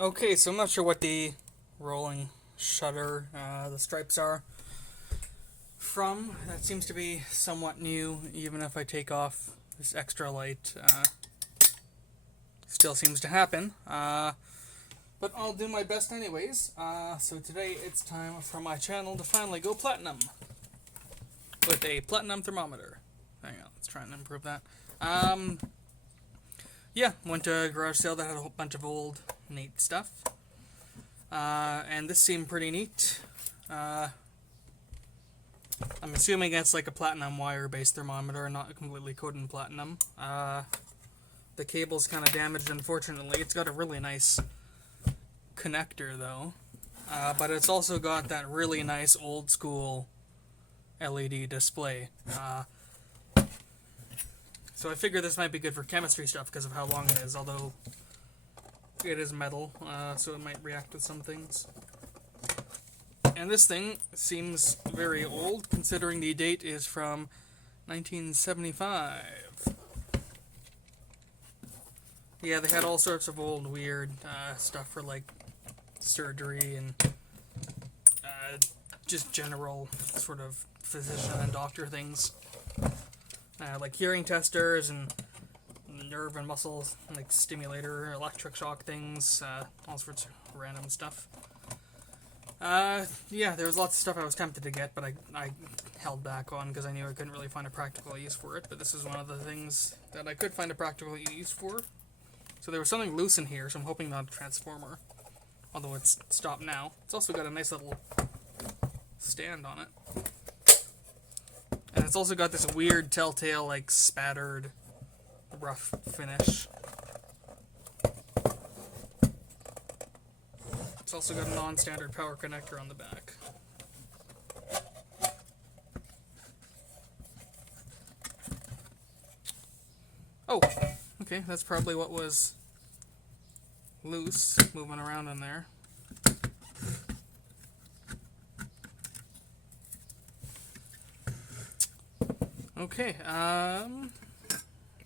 Okay, so I'm not sure what the rolling shutter, the stripes are from. That seems to be somewhat new, even if I take off this extra light. Still seems to happen. But I'll do my best anyways. So today it's time for my channel to finally go platinum with a platinum thermometer. Hang on, let's try and improve that. Yeah, went to a garage sale that had a whole bunch of old, neat stuff. And this seemed pretty neat. I'm assuming it's like a platinum wire-based thermometer, not completely coated in platinum. The cable's kind of damaged, unfortunately. It's got a really nice connector, though. But it's also got that really nice old-school LED display. So I figure this might be good for chemistry stuff because of how long it is, although it is metal, so it might react with some things. And this thing seems very old, considering the date is from 1975. Yeah, they had all sorts of old weird stuff for like surgery and just general sort of physician and doctor things. Like hearing testers and nerve and muscle like stimulator, electric shock things, all sorts of random stuff. Yeah, there was lots of stuff I was tempted to get, but I held back on because I knew I couldn't really find a practical use for it. But this is one of the things that I could find a practical use for. So there was something loose in here, so I'm hoping not a transformer. Although it's stopped now. It's also got a nice little stand on it. And it's also got this weird telltale, like, spattered, rough finish. It's also got a non-standard power connector on the back. Oh, okay, that's probably what was loose, moving around in there. Okay,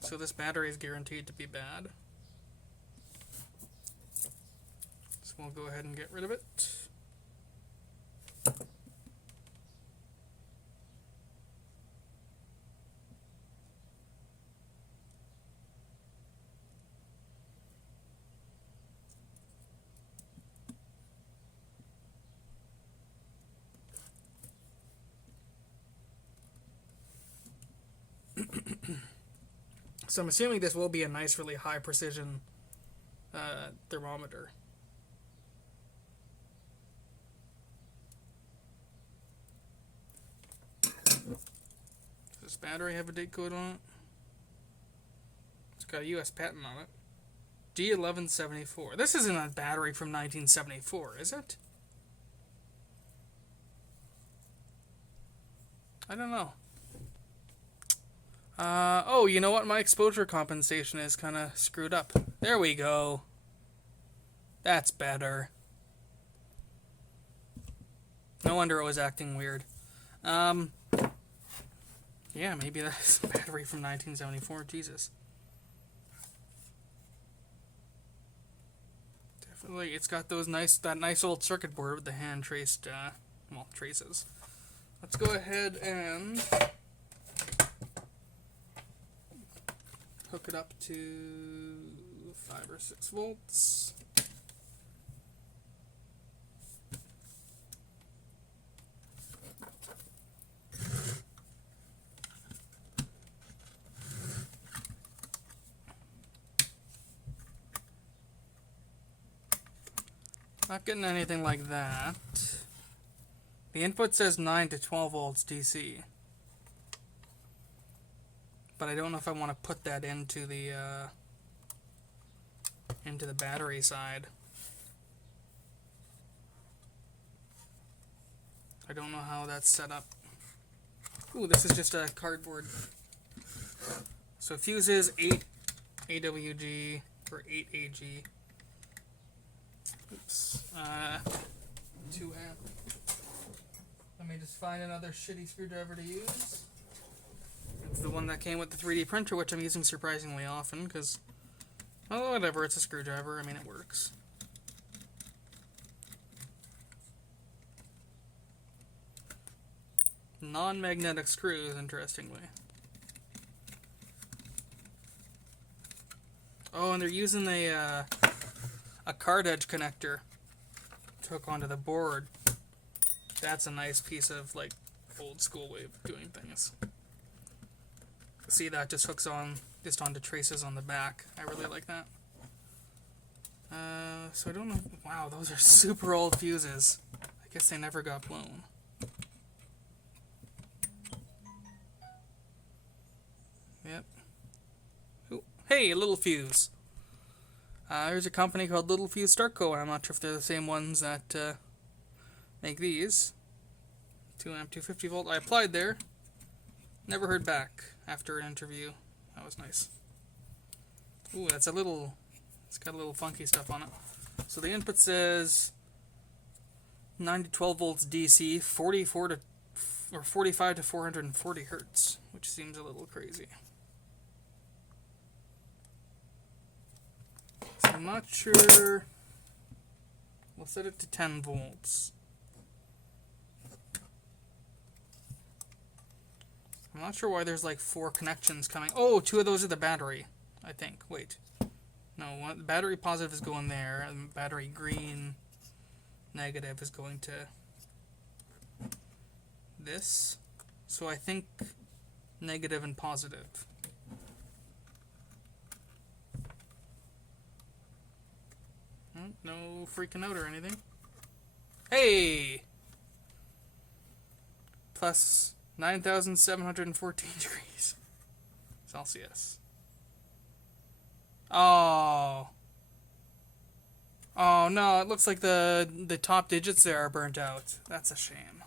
so this battery is guaranteed to be bad. So we'll go ahead and get rid of it. So I'm assuming this will be a nice, really high precision thermometer. Does this battery have a date code on it? It's got a US patent on it. D1174. This isn't a battery from 1974, is it? I don't know. Oh, you know what? My exposure compensation is kind of screwed up. There we go. That's better. No wonder it was acting weird. Yeah, maybe that's a battery from 1974. Jesus. Definitely, it's got that nice old circuit board with the hand traced, traces. Let's go ahead and hook it up to 5 or 6 volts. Not getting anything like that. The input says 9 to 12 volts DC. But I don't know if I want to put that into the battery side. I don't know how that's set up. Ooh, this is just a cardboard. So fuses 8 AWG or 8 AG. Oops. 2 amp. Let me just find another shitty screwdriver to use. It's the one that came with the 3D printer, which I'm using surprisingly often, because, well, whatever, it's a screwdriver. I mean, it works. Non-magnetic screws, interestingly. Oh, and they're using a card edge connector to hook onto the board. That's a nice piece of, like, old school way of doing things. See, that just hooks on just onto traces on the back. I really like that. So I don't know. Wow, those are super old fuses. I guess they never got blown. Yep. Ooh. Hey, a little fuse. There's a company called Little Fuse Starco. I'm not sure if they're the same ones that make these. 2 amp, 250 volt. I applied there. Never heard back after an interview. That was nice. Ooh, that's a little... It's got a little funky stuff on it. So the input says 9 to 12 volts DC, 45 to 440 hertz, which seems a little crazy. So I'm not sure. We'll set it to 10 volts. I'm not sure why there's like 4 connections coming. Oh, 2 of those are the battery, I think. Wait. No, the battery positive is going there, and battery green negative is going to this. So I think negative and positive. No freaking out or anything. Hey! Plus 9,714 degrees Celsius. Oh. Oh no, it looks like the top digits there are burnt out. That's a shame.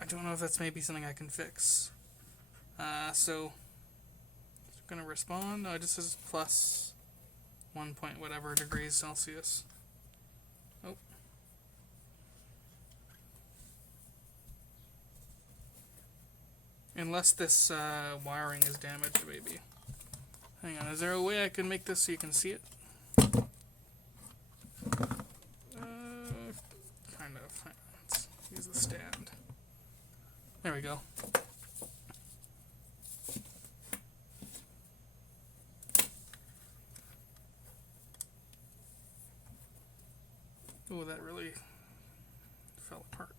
I don't know if that's maybe something I can fix. So it's gonna respond. No, it just says plus 1 point whatever degrees Celsius. Oh. Unless this wiring is damaged, maybe. Hang on, is there a way I can make this so you can see it? Kind of. Hang on, let's use the stand. There we go. Oh, that really fell apart.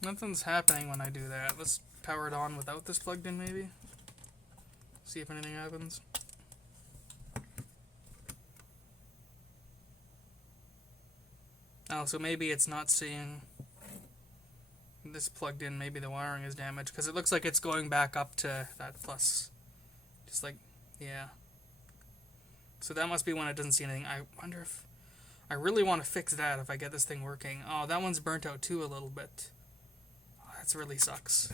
Nothing's happening when I do that. Let's power it on without this plugged in, maybe. See if anything happens. Oh, so maybe it's not seeing this plugged in. Maybe the wiring is damaged, because it looks like it's going back up to that plus. Just like, yeah. So that must be when it doesn't see anything. I wonder if... I really want to fix that if I get this thing working. Oh, that one's burnt out too a little bit. Oh, that really sucks.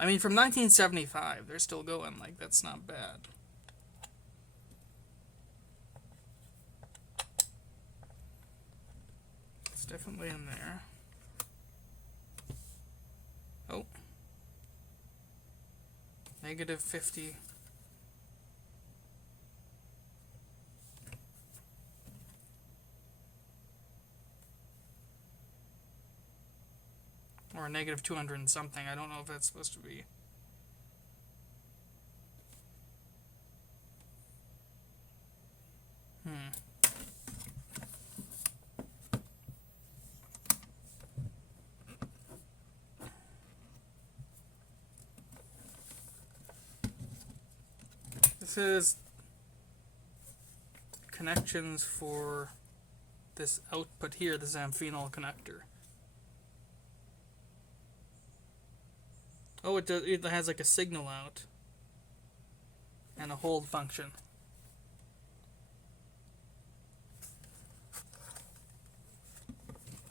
I mean, from 1975, they're still going. Like, that's not bad. It's definitely in there. Oh. Negative 50. Or negative 200 and something. I don't know if that's supposed to be. This is connections for this output here, this amphenol connector. Oh, it has like a signal out and a hold function.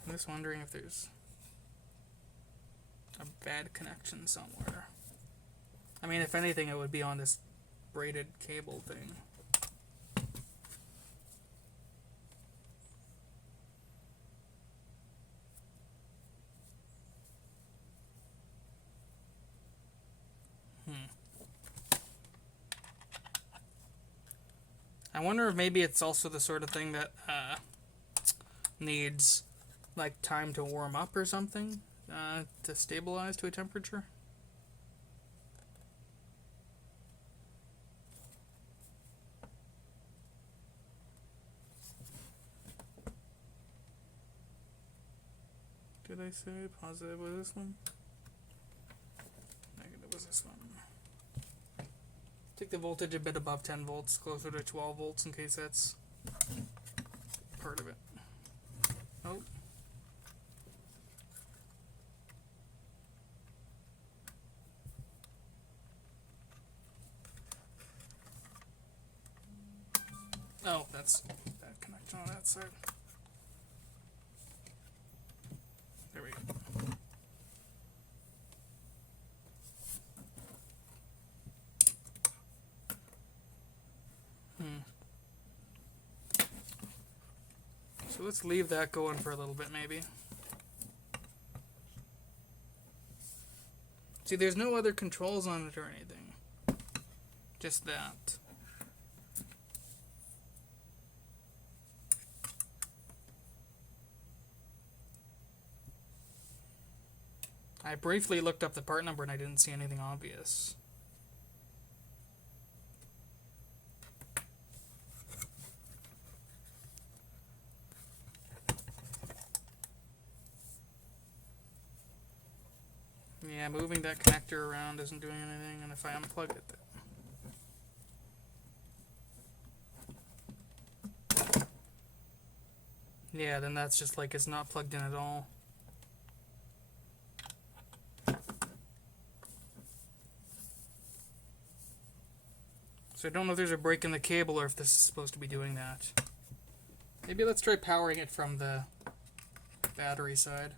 I'm just wondering if there's a bad connection somewhere. I mean, if anything, it would be on this braided cable thing. I wonder if maybe it's also the sort of thing that needs like time to warm up or something to stabilize to a temperature. Did I say positive was this one? Negative was this one. Take the voltage a bit above 10 volts, closer to 12 volts in case that's part of it. Oh. Oh, that's that connection on that side. There we go. So let's leave that going for a little bit, maybe. See, there's no other controls on it or anything. Just that. I briefly looked up the part number and I didn't see anything obvious. Yeah, moving that connector around isn't doing anything, and if I unplug it, then... yeah, then that's just like it's not plugged in at all. So I don't know if there's a break in the cable or if this is supposed to be doing that. Maybe let's try powering it from the battery side.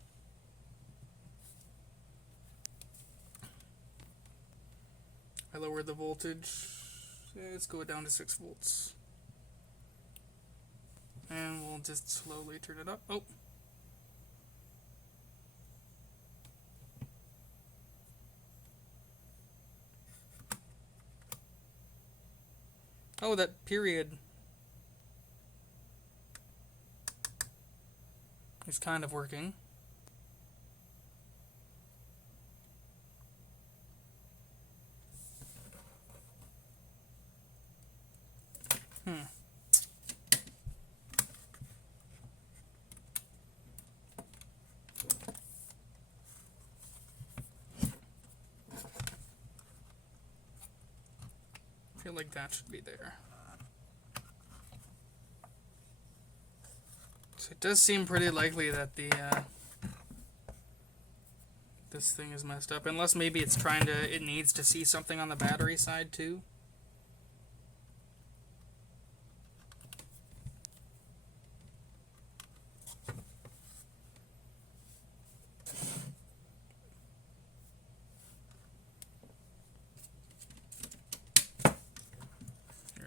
I lowered the voltage. Let's go down to 6 volts. And we'll just slowly turn it up. Oh! Oh, that period is kind of working. I feel like that should be there. So it does seem pretty likely that the this thing is messed up, unless maybe it's it needs to see something on the battery side too.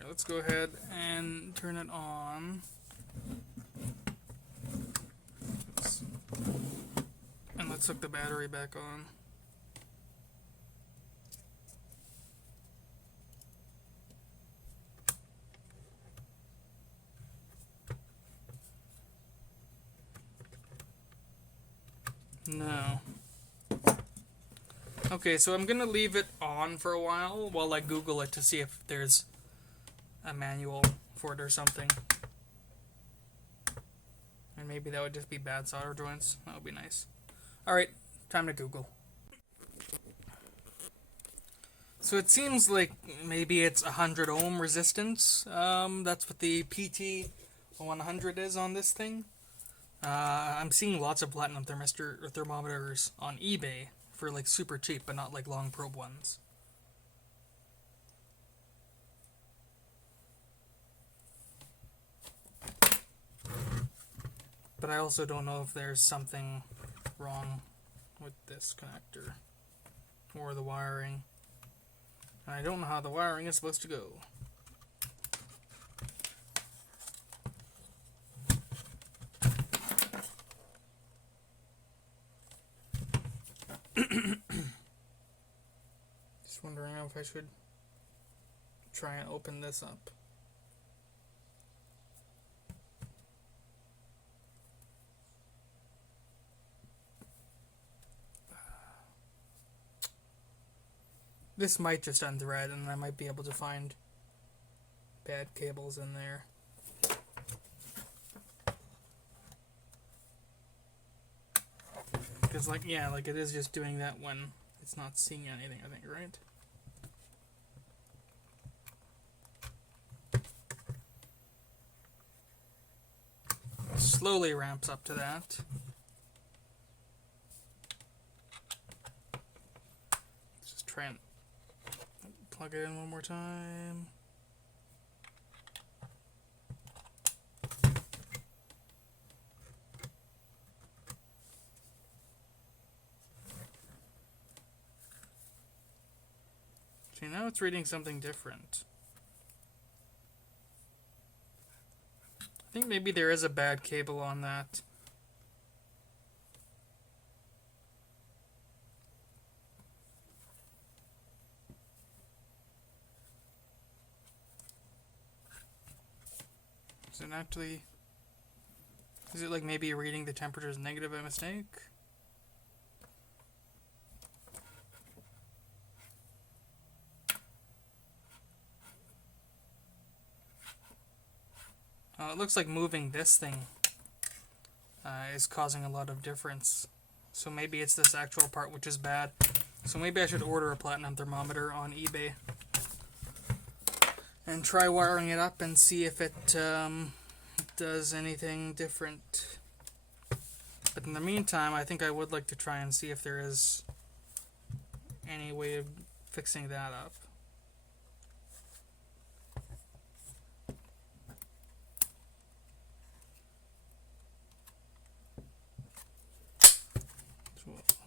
Let's go ahead and turn it on. Oops. And let's hook the battery back on. No. Okay, so I'm gonna leave it on for a while I Google it to see if there's a manual for it or something. And maybe that would just be bad solder joints. That would be nice. Alright, time to Google. So it seems like maybe it's 100 ohm resistance. That's what the PT-100 is on this thing. I'm seeing lots of platinum thermometers on eBay for like super cheap, but not like long probe ones. But I also don't know if there's something wrong with this connector or the wiring. And I don't know how the wiring is supposed to go. Just wondering if I should try and open this up. This might just unthread, and I might be able to find bad cables in there. Because, like, yeah, like it is just doing that when it's not seeing anything, I think, right? Slowly ramps up to that. Let's just try and plug it in one more time. See, now it's reading something different. I think maybe there is a bad cable on that. Is it actually... Is it like maybe reading the temperature as negative by mistake? It looks like moving this thing is causing a lot of difference. So maybe it's this actual part which is bad. So maybe I should order a platinum thermometer on eBay and try wiring it up and see if it does anything different. But in the meantime, I think I would like to try and see if there is any way of fixing that up.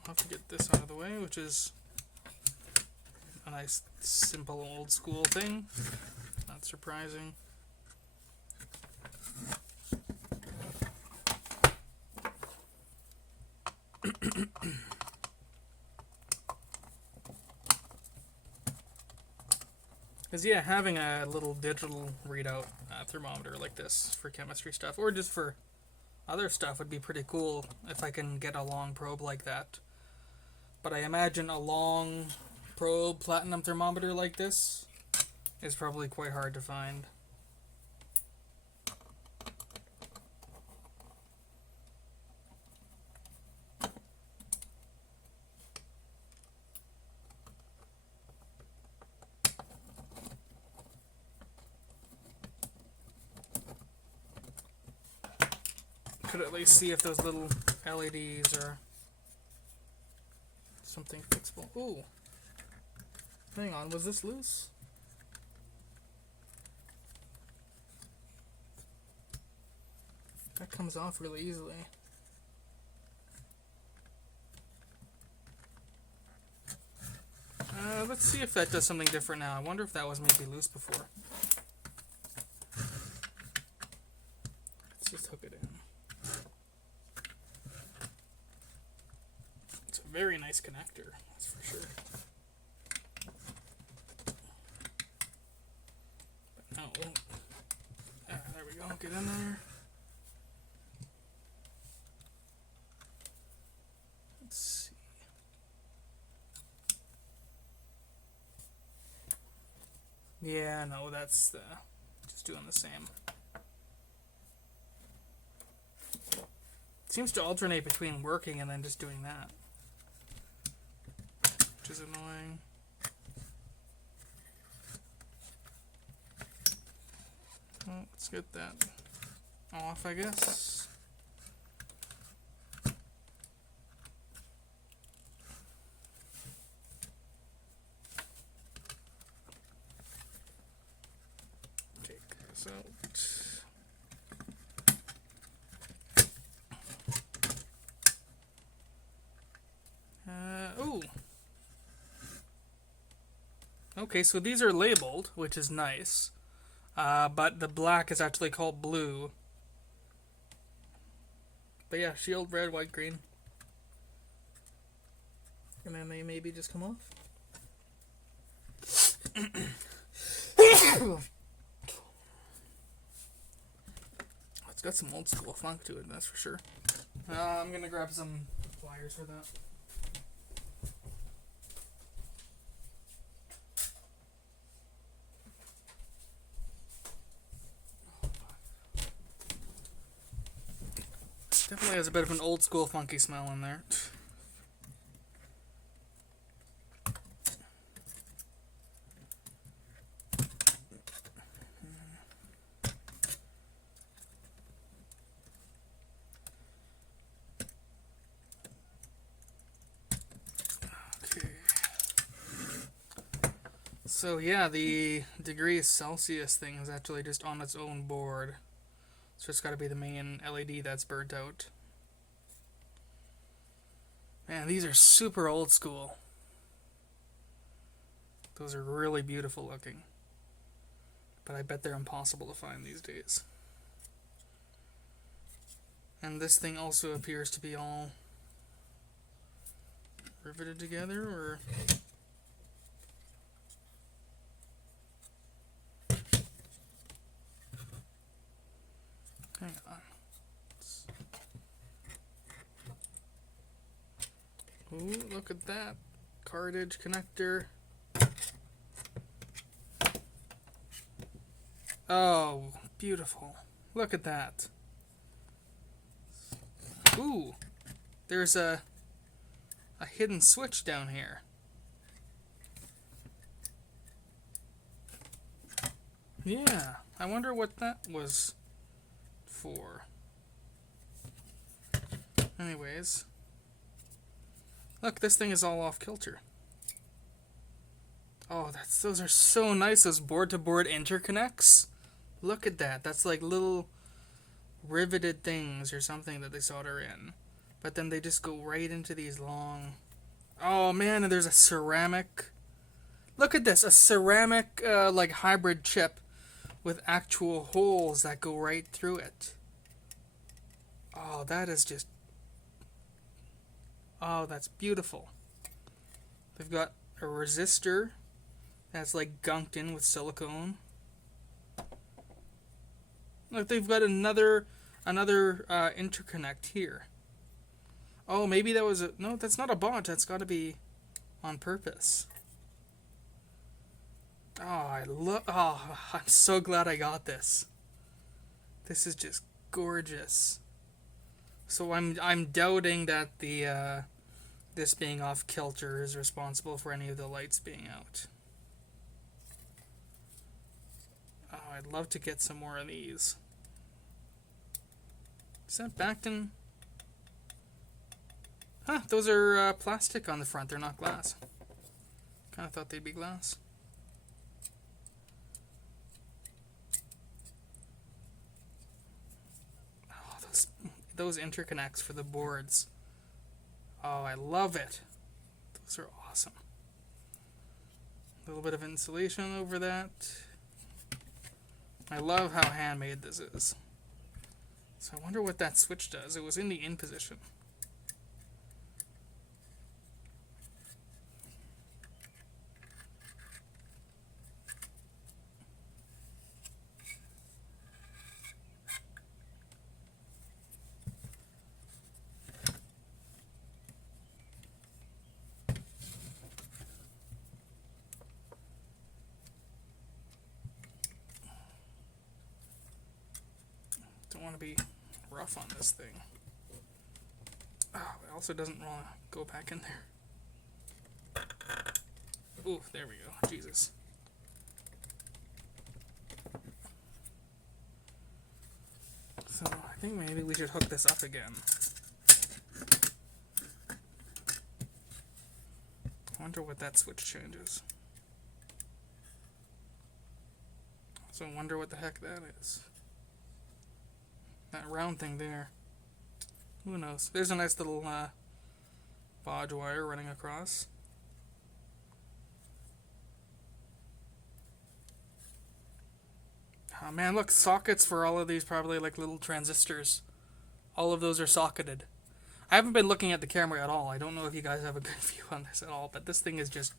I'll have to get this out of the way, which is a nice, simple, old school thing. Not surprising. Because, yeah, having a little digital readout thermometer like this for chemistry stuff, or just for other stuff, would be pretty cool if I can get a long probe like that. But I imagine a long probe platinum thermometer like this is probably quite hard to find. Could at least see if those little LEDs are something fixable. Ooh. Hang on, was this loose? That comes off really easily. Let's see if that does something different now. I wonder if that was maybe loose before. Let's just hook it in. It's a very nice connector, that's for sure. But no, it won't. There we go, get in there. Let's see. Yeah, no, that's just doing the same. It seems to alternate between working and then just doing that, which is annoying. Well, let's get that off, I guess. Take this out. Ooh. Okay, so these are labeled, which is nice. But the black is actually called blue. But yeah, shield, red, white, green. And then they maybe just come off. It's got some old school funk to it, that's for sure. I'm gonna grab some pliers for that. Definitely has a bit of an old school funky smell in there. Okay. So yeah, the degrees Celsius thing is actually just on its own board. So it's got to be the main LED that's burnt out. Man, these are super old school. Those are really beautiful looking. But I bet they're impossible to find these days. And this thing also appears to be all riveted together, or... Hang on. Ooh, look at that. Cartridge connector. Oh, beautiful. Look at that. Ooh, there's a hidden switch down here. Yeah, I wonder what that was for. Anyways, look, this thing is all off kilter. Oh, those are so nice, those board-to-board interconnects. Look at that. That's like little riveted things or something that they solder in. But then they just go right into these long... Oh, man, and there's a ceramic... Look at this, a ceramic, like, hybrid chip with actual holes that go right through it. Oh, that is just... Oh, that's beautiful. They've got a resistor that's, like, gunked in with silicone. Look, they've got another interconnect here. Oh, maybe that was a... No, that's not a bot. That's got to be on purpose. Oh, I'm so glad I got this. This is just gorgeous. So I'm doubting that the this being off kilter is responsible for any of the lights being out. Oh, I'd love to get some more of these. Is that backed in? Huh, those are plastic on the front. They're not glass. Kind of thought they'd be glass. Oh, those interconnects for the boards. Oh, I love it. Those are awesome. A little bit of insulation over that. I love how handmade this is. So I wonder what that switch does. It was in the in position. Don't want to be rough on this thing. Oh, it also doesn't want to go back in there. Ooh, there we go. Jesus. So I think maybe we should hook this up again. I wonder what that switch changes. So I wonder what the heck that is. That round thing there. Who knows? There's a nice little bodge wire running across. Oh man, look, sockets for all of these, probably like little transistors. All of those are socketed. I haven't been looking at the camera at all. I don't know if you guys have a good view on this at all, but this thing is just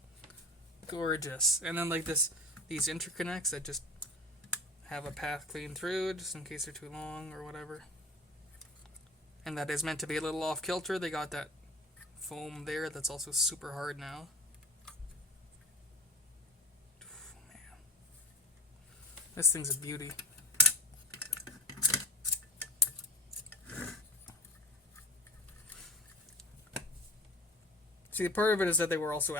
gorgeous. And then like these interconnects that just have a path clean through, just in case they're too long or whatever. And that is meant to be a little off kilter. They got that foam there that's also super hard now. Man, this thing's a beauty. See, part of it is that they were also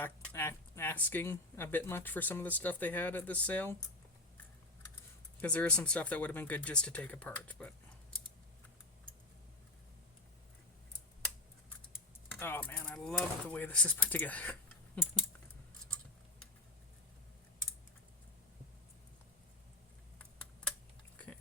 asking a bit much for some of the stuff they had at this sale. Because there is some stuff that would have been good just to take apart, but... Oh man, I love the way this is put together. Okay.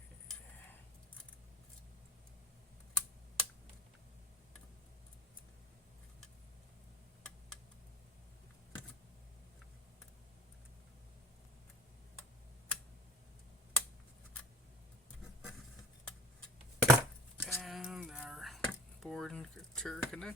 And our board and interconnect.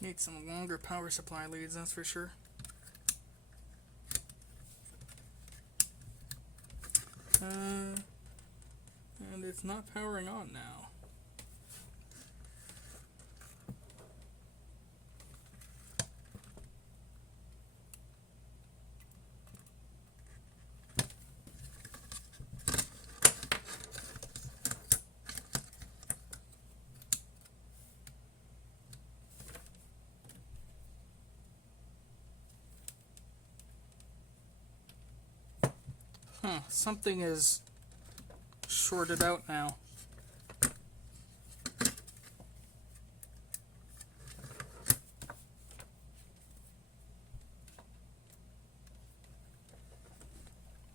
Need some longer power supply leads, that's for sure. And it's not powering on now. Huh, something is shorted out now.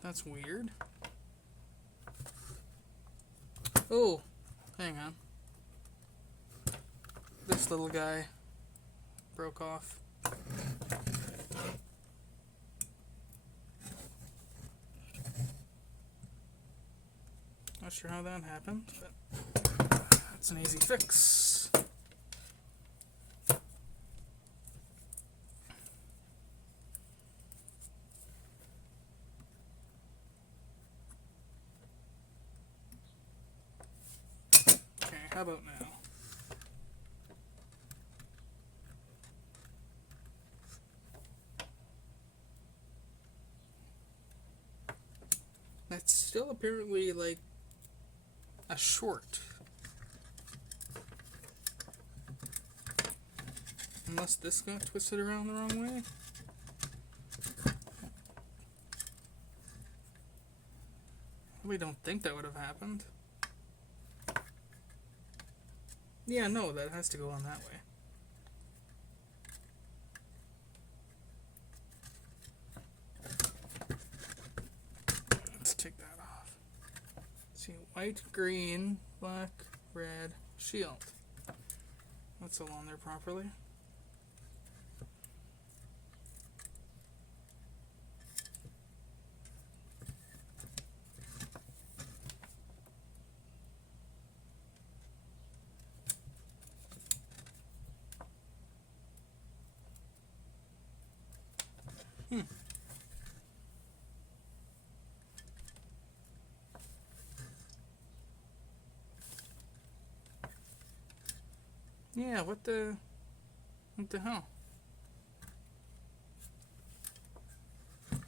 That's weird. Oh, hang on. This little guy broke off. Not sure how that happened, but that's an easy fix. Okay, how about now? That's still apparently like a short. Unless this got twisted around the wrong way. We don't think that would have happened. Yeah, no, that has to go on that way. Let's take that off. See, white, green, black, red, shield. That's all on there properly. Yeah, what the hell?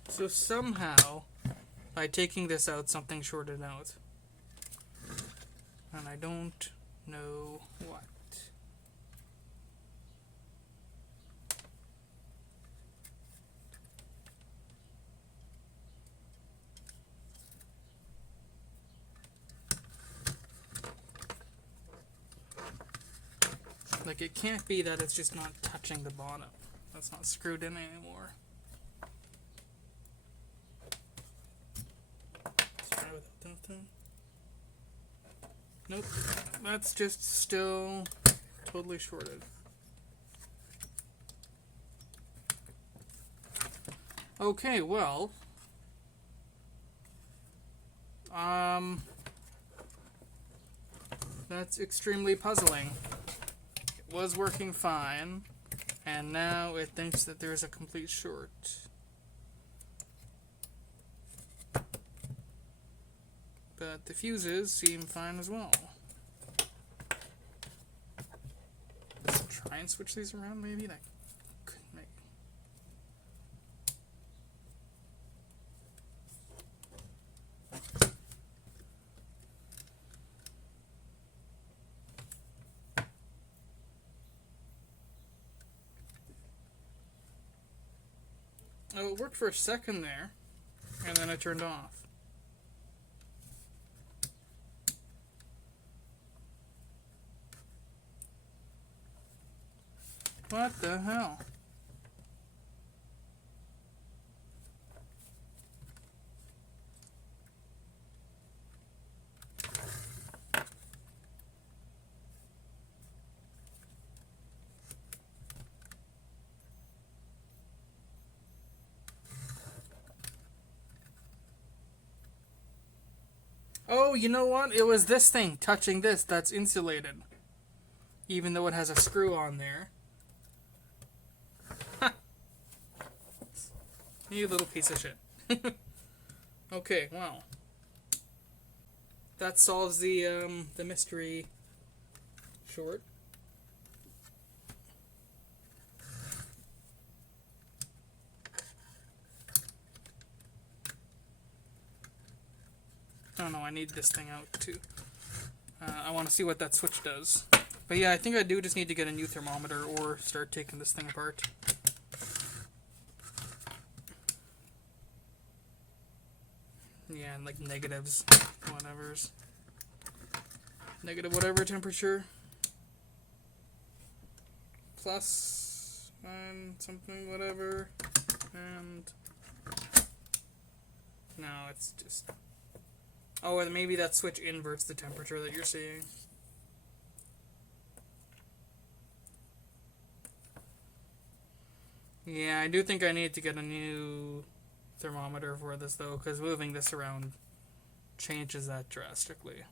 So somehow, by taking this out, something shorted out. And I don't know what. Like, it can't be that it's just not touching the bottom. That's not screwed in anymore. Let's try without that then. Nope. That's just still totally shorted. Okay, well. That's extremely puzzling. Was working fine, and now it thinks that there's a complete short. But the fuses seem fine as well. Let's try and switch these around, maybe? That could make... Oh, it worked for a second there, and then it turned off. What the hell? Oh, you know what? It was this thing touching this that's insulated. Even though it has a screw on there. You little piece of shit. Okay, wow. That solves the mystery short. Oh no, I need this thing out too. I want to see what that switch does. But yeah, I think I do just need to get a new thermometer or start taking this thing apart. Yeah, and like negatives, whatevers. Negative whatever temperature. Plus, and something whatever. And... no, it's just... oh, and maybe that switch inverts the temperature that you're seeing. Yeah, I do think I need to get a new thermometer for this though, because moving this around changes that drastically.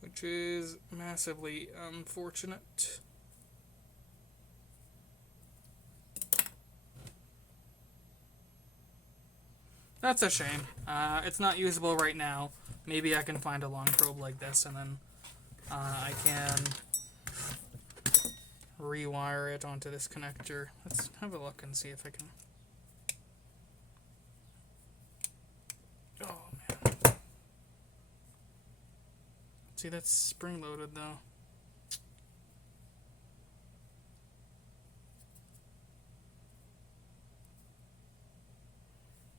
Which is massively unfortunate. That's a shame. It's not usable right now. Maybe I can find a long probe like this and then I can rewire it onto this connector. Let's have a look and see if I can... oh man. See, that's spring loaded though.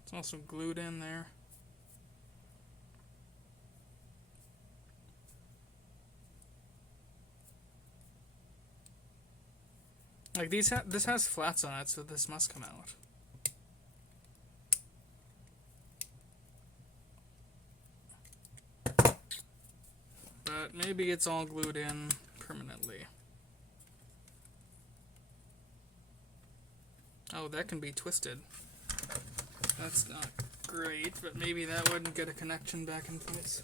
It's also glued in there. Like this has flats on it, so this must come out. But maybe it's all glued in permanently. Oh, that can be twisted. That's not great, but maybe that wouldn't get a connection back in place.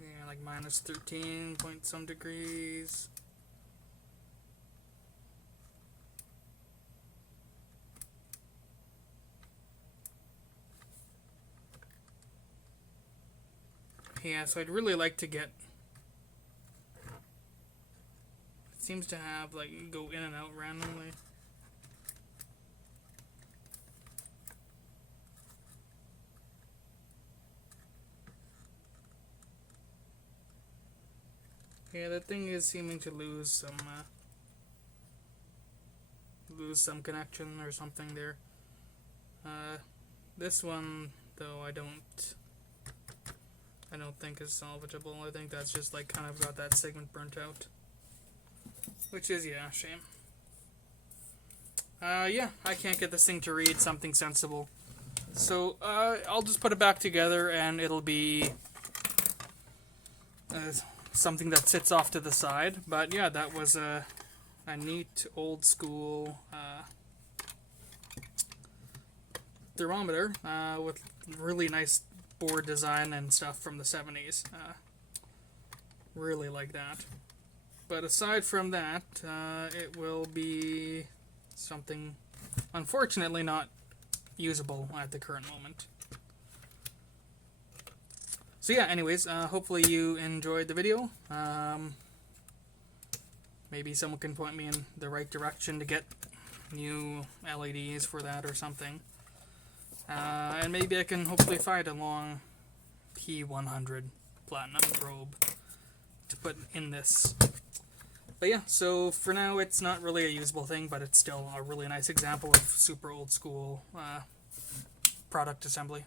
Yeah, like minus 13 point some degrees. Yeah, so I'd really like to get... it seems to have, like, go in and out randomly. Yeah, that thing is seeming to lose some connection or something there. This one, though, I don't think is salvageable. I think that's just like kind of got that segment burnt out. Which is, yeah, a shame. Yeah, I can't get this thing to read something sensible. So, I'll just put it back together and it'll be something that sits off to the side. But yeah, that was a neat old school thermometer with really nice board design and stuff from the 70s. really like that. But aside from that, it will be something unfortunately not usable at the current moment. So yeah, anyways, hopefully you enjoyed the video. Maybe someone can point me in the right direction to get new LEDs for that or something. And maybe I can hopefully find a long PT-100 platinum probe to put in this. But yeah, so for now it's not really a usable thing, but it's still a really nice example of super old school product assembly.